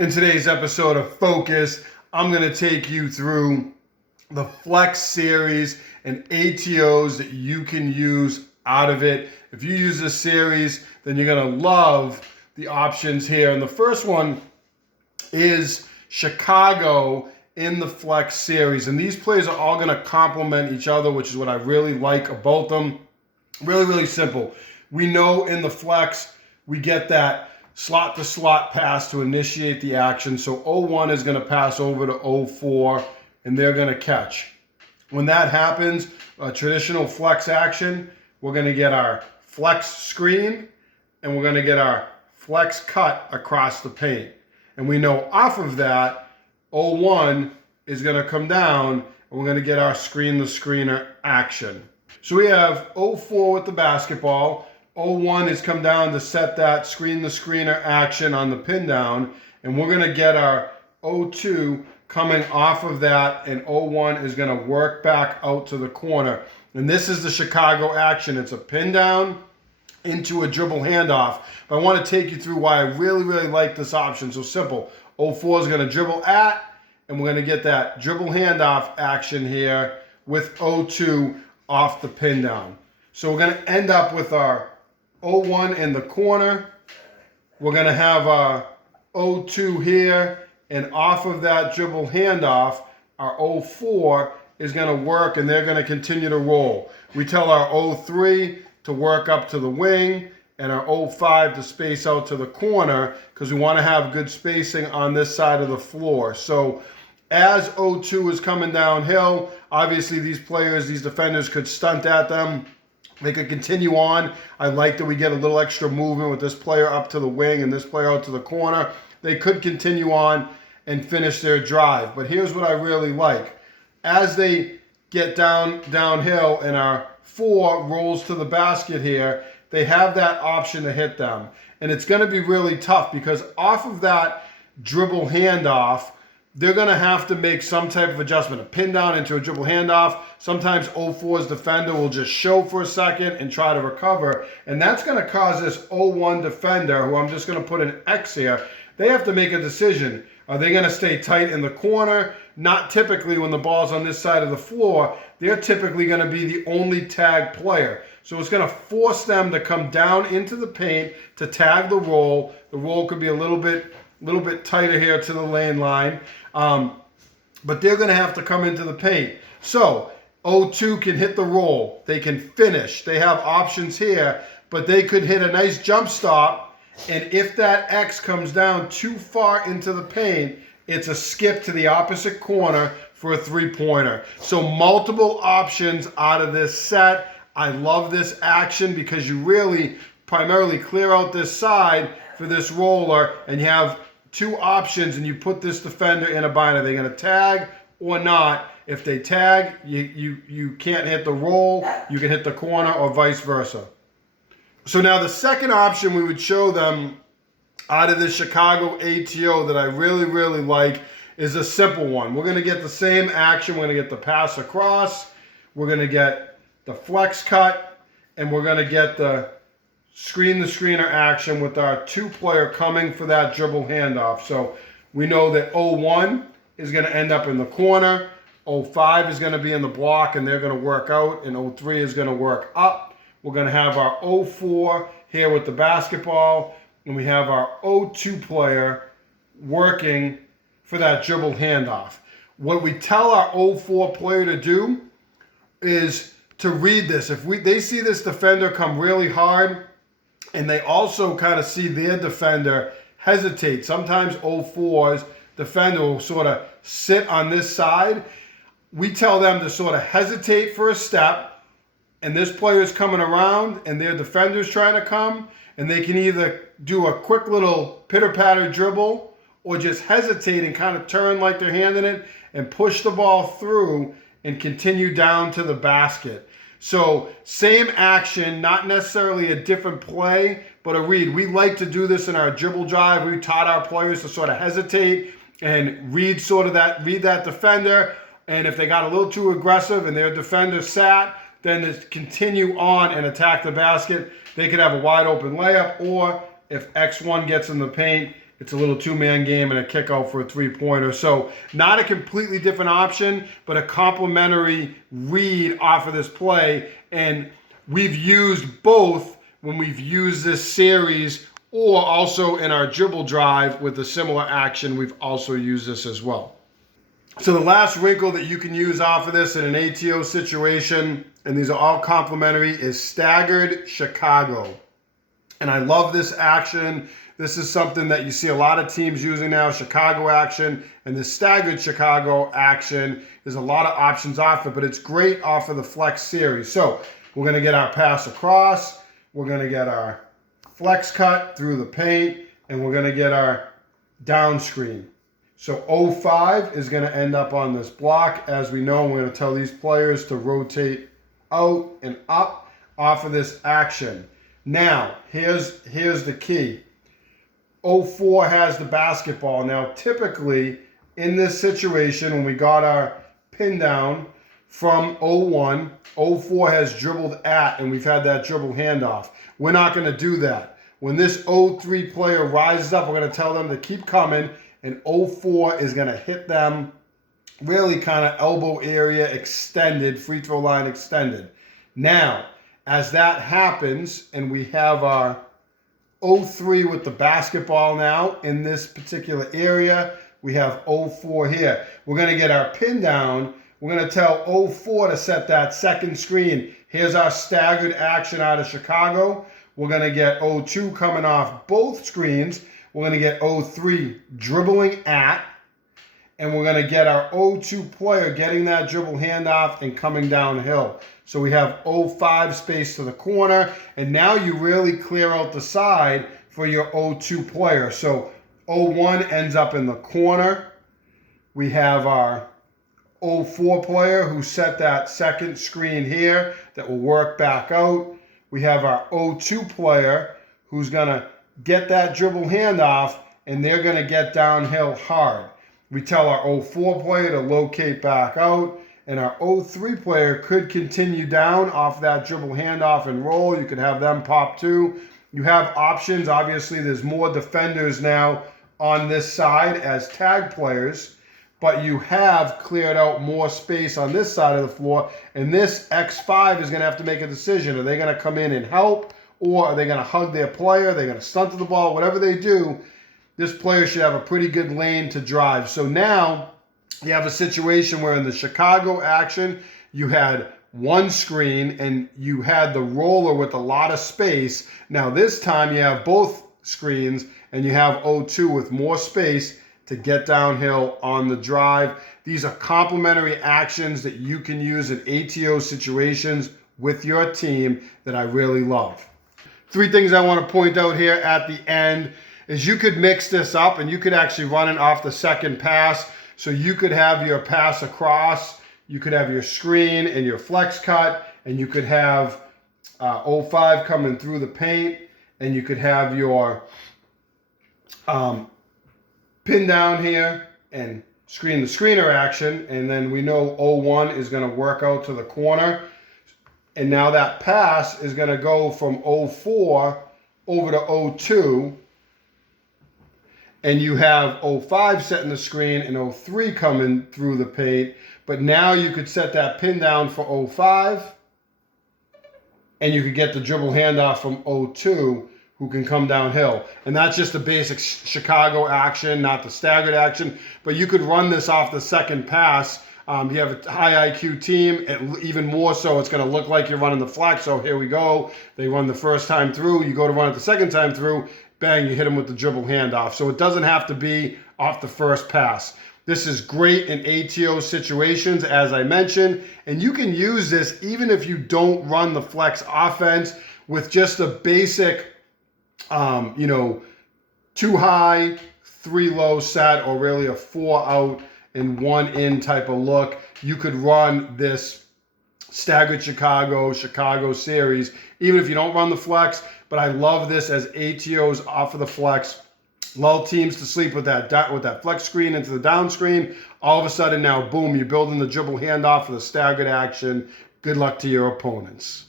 In today's episode of Focus, I'm going to take you through the Flex series and ATOs that you can use out of it. If you use this series, then you're going to love the options here. And the first one is Chicago in the Flex series. And these plays are all going to complement each other, which is what I really like about them. Really, really simple. We know in the Flex, we get that slot to slot pass to initiate the action. So 0-1 is going to pass over to 0-4 and they're going to catch. When that happens, a traditional flex action, we're going to get our flex screen and we're going to get our flex cut across the paint. And we know off of that, 0-1 is going to come down and we're going to get our screen the screener action. So we have 0-4 with the basketball. 0-1 has come down to set that screen the screener action on the pin down, and we're going to get our 0-2 coming off of that, and 0-1 is going to work back out to the corner. And this is the Chicago action. It's a pin down into a dribble handoff. But I want to take you through why I really, really like this option. So simple. 0-4 is going to dribble at, and we're going to get that dribble handoff action here with 0-2 off the pin down. So we're going to end up with our 0-1 in the corner. We're going to have our 0-2 here, and off of that dribble handoff, our 0-4 is going to work, and they're going to continue to roll. We tell our 0-3 to work up to the wing, and our 0-5 to space out to the corner, because we want to have good spacing on this side of the floor. So as 0-2 is coming downhill, obviously these defenders could stunt at them. They could continue on. I like that we get a little extra movement with this player up to the wing and this player out to the corner. They could continue on and finish their drive. But here's what I really like. As they get downhill and our 4 rolls to the basket here, they have that option to hit them. And it's going to be really tough because off of that dribble handoff, they're going to have to make some type of adjustment, a pin down into a dribble handoff. Sometimes 0-4's defender will just show for a second and try to recover. And that's going to cause this 0-1 defender, who I'm just going to put an X here, they have to make a decision. Are they going to stay tight in the corner? Not typically when the ball's on this side of the floor. They're typically going to be the only tag player. So it's going to force them to come down into the paint to tag the roll. The roll could be a little bit tighter here to the lane line. But they're going to have to come into the paint. So 0-2 can hit the roll. They can finish. They have options here, but they could hit a nice jump stop. And if that X comes down too far into the paint, it's a skip to the opposite corner for a three-pointer. So multiple options out of this set. I love this action because you really primarily clear out this side for this roller, and you have 2 options, and you put this defender in a bind. Are they going to tag or not? If they tag, you can't hit the roll. You can hit the corner or vice versa. So now the second option we would show them out of the Chicago ATO that I really, really like is a simple one. We're going to get the same action. We're going to get the pass across. We're going to get the flex cut, and we're going to get the screen the screener action with our 2-player coming for that dribble handoff. So we know that 0-1 is going to end up in the corner, 0-5 is going to be in the block and they're going to work out, and 0-3 is going to work up. We're going to have our 0-4 here with the basketball, and we have our 0-2 player working for that dribble handoff. What we tell our 0-4 player to do is to read this. If they see this defender come really hard, and they also kind of see their defender hesitate. Sometimes 0-4's defender will sort of sit on this side. We tell them to sort of hesitate for a step, and this player is coming around and their defender's trying to come, and they can either do a quick little pitter-patter dribble or just hesitate and kind of turn like they're handing it and push the ball through and continue down to the basket. So same action, not necessarily a different play, but a read. We like to do this in our dribble drive. We taught our players to sort of hesitate and read that defender. And if they got a little too aggressive and their defender sat, then to continue on and attack the basket. They could have a wide open layup, or if X1 gets in the paint, it's a little two-man game and a kick out for a three-pointer. So not a completely different option, but a complementary read off of this play. And we've used both when we've used this series, or also in our dribble drive with a similar action, we've also used this as well. So the last wrinkle that you can use off of this in an ATO situation, and these are all complementary, is Staggered Chicago. And I love this action. This is something that you see a lot of teams using now, Chicago action, and the Staggered Chicago action. There's a lot of options off it, but it's great off of the flex series. So we're going to get our pass across, we're going to get our flex cut through the paint, and we're going to get our down screen. So 05 is going to end up on this block. As we know, we're going to tell these players to rotate out and up off of this action. Now, here's the key. 04 has the basketball. Now, typically, in this situation, when we got our pin down from 01, 04 has dribbled at, and we've had that dribble handoff. We're not going to do that. When this 03 player rises up, we're going to tell them to keep coming, and 04 is going to hit them really kind of elbow area extended, free throw line extended. Now, as that happens, and we have our 03 with the basketball now in this particular area, we have 04 here. We're going to get our pin down. We're going to tell 04 to set that second screen. Here's our staggered action out of Chicago. We're going to get 02 coming off both screens. We're going to get 03 dribbling at, and we're going to get our 02 player getting that dribble handoff and coming downhill. So we have 05 space to the corner, and now you really clear out the side for your 02 player. So 01 ends up in the corner. We have our 04 player who set that second screen here that will work back out. We have our 02 player who's going to get that dribble handoff, and they're going to get downhill hard. We tell our 04 player to locate back out, and our 03 player could continue down off that dribble handoff and roll. You could have them pop too. You have options. Obviously, there's more defenders now on this side as tag players, but you have cleared out more space on this side of the floor, and this X5 is going to have to make a decision. Are they going to come in and help, or are they going to hug their player? They're going to stunt to the ball. Whatever they do, this player should have a pretty good lane to drive. So now you have a situation where in the Chicago action, you had one screen and you had the roller with a lot of space. Now this time you have both screens and you have 02 with more space to get downhill on the drive. These are complementary actions that you can use in ATO situations with your team that I really love. Three things I want to point out here at the end is you could mix this up and you could actually run it off the second pass. So you could have your pass across, you could have your screen and your flex cut, and you could have 05 coming through the paint, and you could have your pin down here and screen the screener action, and then we know 01 is going to work out to the corner. And now that pass is going to go from 04 over to 02. And you have 05 setting the screen and 03 coming through the paint. But now you could set that pin down for 05. And you could get the dribble handoff from 02 who can come downhill. And that's just the basic Chicago action, not the staggered action. But you could run this off the second pass. You have a high IQ team, and even more so, it's going to look like you're running the flex. So here we go. They run the first time through. You go to run it the second time through. Bang, you hit them with the dribble handoff. So it doesn't have to be off the first pass. This is great in ATO situations, as I mentioned. And you can use this even if you don't run the flex offense with just a basic, 2 high, 3 low set, or really a 4 out and 1 in type of look. You could run this staggered Chicago series, even if you don't run the flex. But I love this as ATOs off of the flex. Lull teams to sleep with that flex screen into the down screen. All of a sudden now, boom, you're building the dribble handoff for the staggered action. Good luck to your opponents.